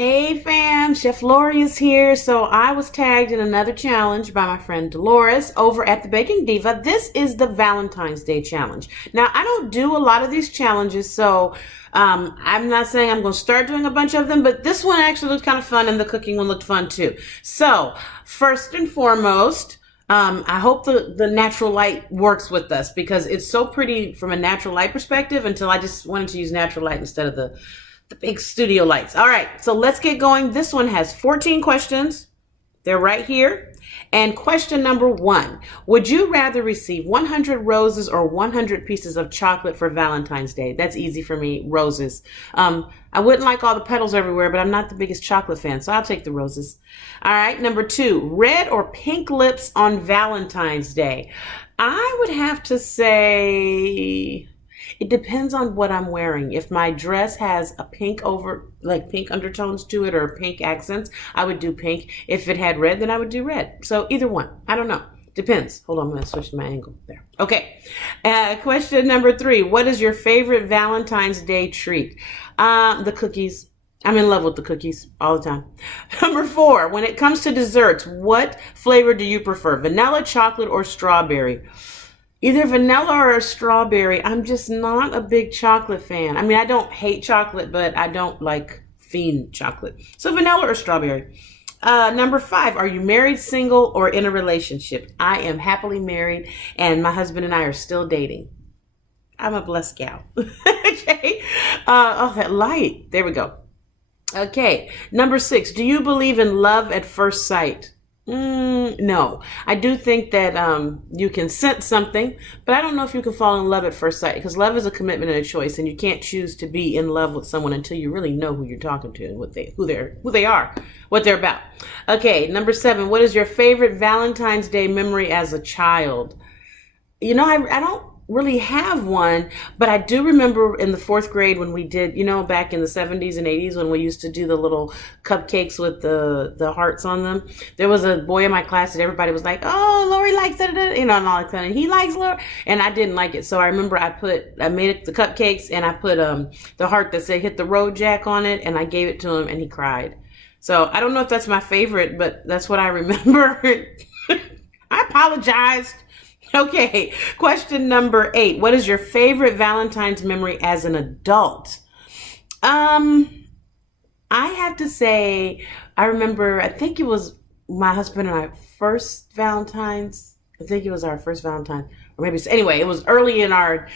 Hey fam, Chef Lorious here. So I was tagged in another challenge by my friend Dolores over at the Baking Diva. This is the Valentine's Day challenge. Now I don't do a lot of these challenges, so I'm not saying I'm going to start doing a bunch of them, but this one actually looked kind of fun and the cooking one looked fun too. So first and foremost, I hope the natural light works with us because it's so pretty from a natural light perspective until I just wanted to use natural light instead of the big studio lights. All right, so let's get going. This one has 14 questions. They're right here. And question number 1, would you rather receive 100 roses or 100 pieces of chocolate for Valentine's Day? That's easy for me, roses. I wouldn't like all the petals everywhere, but I'm not the biggest chocolate fan, so I'll take the roses. All right, number 2, red or pink lips on Valentine's Day? I would have to say it depends on what I'm wearing. If my dress has a pink pink undertones to it or pink accents, I would do pink. If it had red, then I would do red. So either one. I don't know. Depends. Hold on, I'm going to switch my angle there. Okay. Question number 3. What is your favorite Valentine's Day treat? The cookies. I'm in love with the cookies all the time. Number 4. When it comes to desserts, what flavor do you prefer? Vanilla, chocolate, or strawberry? Either vanilla or strawberry. I'm just not a big chocolate fan. I mean, I don't hate chocolate, but I don't like fiend chocolate. So vanilla or strawberry. Number 5, are you married, single, or in a relationship? I am happily married, and my husband and I are still dating. I'm a blessed gal. Okay. Oh, that light. There we go. Okay. Number 6, do you believe in love at first sight? No, I do think that you can sense something, but I don't know if you can fall in love at first sight because love is a commitment and a choice, and you can't choose to be in love with someone until you really know who you're talking to and who they are, what they're about. Okay, number 7, what is your favorite Valentine's Day memory as a child? You know, I don't really have one, but I do remember in the 4th grade when we did, back in the 70s and 80s when we used to do the little cupcakes with the hearts on them. There was a boy in my class that everybody was like, oh, Lori likes it, and all that kind of, he likes Lori, and I didn't like it. So I remember I made it the cupcakes and I put the heart that said hit the road Jack on it, and I gave it to him and he cried. So I don't know if that's my favorite, but that's what I remember. I apologized. Okay, question number 8. What is your favorite Valentine's memory as an adult? I have to say, I think it was my husband and I first Valentine's. I think it was our first Valentine, or maybe, anyway, it was early in it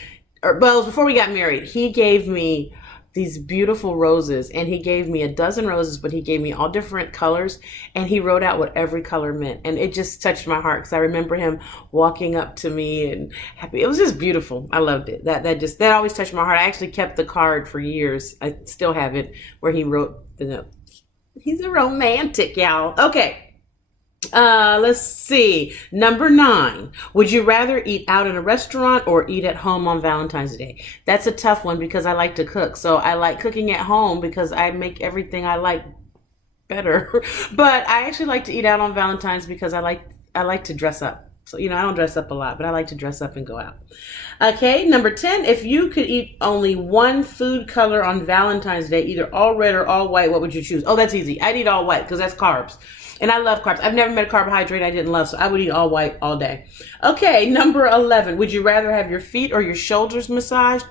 was before we got married. He gave me these beautiful roses, and he gave me a dozen roses, but he gave me all different colors, and he wrote out what every color meant, and it just touched my heart because I remember him walking up to me and happy. It was just beautiful. I loved it. That always touched my heart. I actually kept the card for years. I still have it where he wrote the note. He's a romantic, y'all. Okay. Let's see. Number 9. Would you rather eat out in a restaurant or eat at home on Valentine's Day? That's a tough one because I like to cook. So I like cooking at home because I make everything I like better. But I actually like to eat out on Valentine's because I like to dress up. So, I don't dress up a lot, but I like to dress up and go out. Okay, number 10. If you could eat only one food color on Valentine's Day, either all red or all white, what would you choose? Oh, that's easy. I'd eat all white because that's carbs. And I love carbs. I've never met a carbohydrate I didn't love, so I would eat all white all day. Okay, number 11. Would you rather have your feet or your shoulders massaged?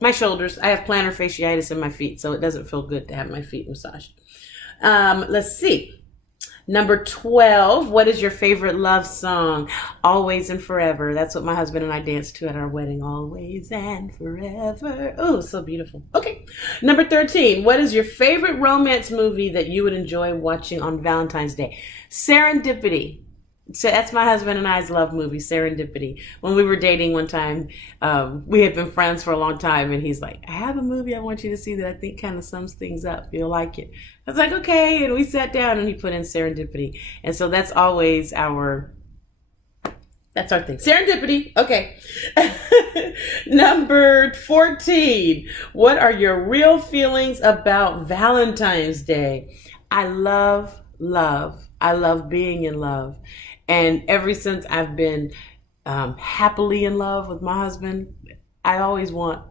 My shoulders. I have plantar fasciitis in my feet, so it doesn't feel good to have my feet massaged. Let's see. Number 12, what is your favorite love song? Always and Forever. That's what my husband and I danced to at our wedding. Always and forever. Oh, so beautiful. Okay. Number 13, what is your favorite romance movie that you would enjoy watching on Valentine's Day? Serendipity. So that's my husband and I's love movie, Serendipity. When we were dating one time, we had been friends for a long time, and he's like, I have a movie I want you to see that I think kind of sums things up. You'll like it. I was like, okay. And we sat down and he put in Serendipity. And so that's always that's our thing. Serendipity. Okay. Number 14. What are your real feelings about Valentine's Day? I love love. I love being in love. And ever since I've been happily in love with my husband, I always want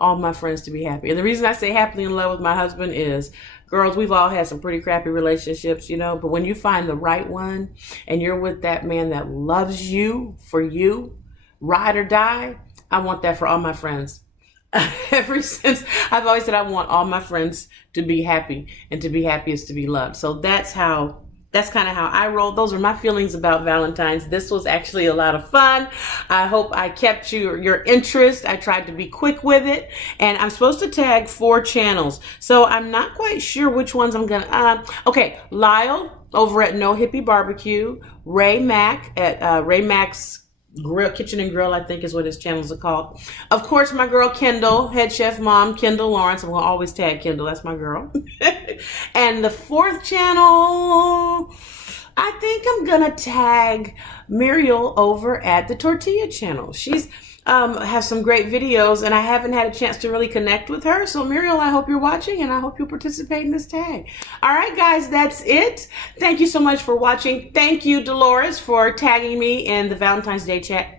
all my friends to be happy. And the reason I say happily in love with my husband is, girls, we've all had some pretty crappy relationships, you know, but when you find the right one and you're with that man that loves you for you, ride or die, I want that for all my friends. Ever since, I've always said I want all my friends to be happy, and to be happy is to be loved. So that's kind of how I roll. Those are my feelings about Valentine's. This was actually a lot of fun. I hope I kept your interest. I tried to be quick with it, and I'm supposed to tag 4 channels. So I'm not quite sure which ones I'm gonna, okay, Lyle over at No Hippie Barbecue, Ray Mack at Ray Mack's Grill, Kitchen and Grill, I think is what his channels are called. Of course, my girl Kendall, head chef mom, Kendall Lawrence. I'm gonna always tag Kendall, that's my girl. And the 4th channel, I think I'm gonna tag Muriel over at the Tortilla channel. She's has some great videos, and I haven't had a chance to really connect with her. So Muriel, I hope you're watching, and I hope you'll participate in this tag. All right, guys, that's it. Thank you so much for watching. Thank you, Dolores, for tagging me in the Valentine's Day tag.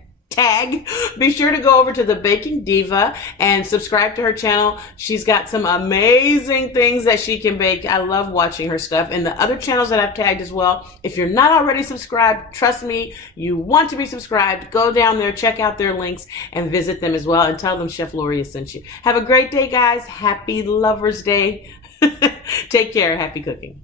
Be sure to go over to the Baking Diva and subscribe to her channel. She's got some amazing things that she can bake. I love watching her stuff, and the other channels that I've tagged as well. If you're not already subscribed, trust me, you want to be subscribed. Go down there, check out their links, and visit them as well, and tell them Chef Lorious sent you. Have a great day, guys. Happy Lover's Day. Take care. Happy cooking.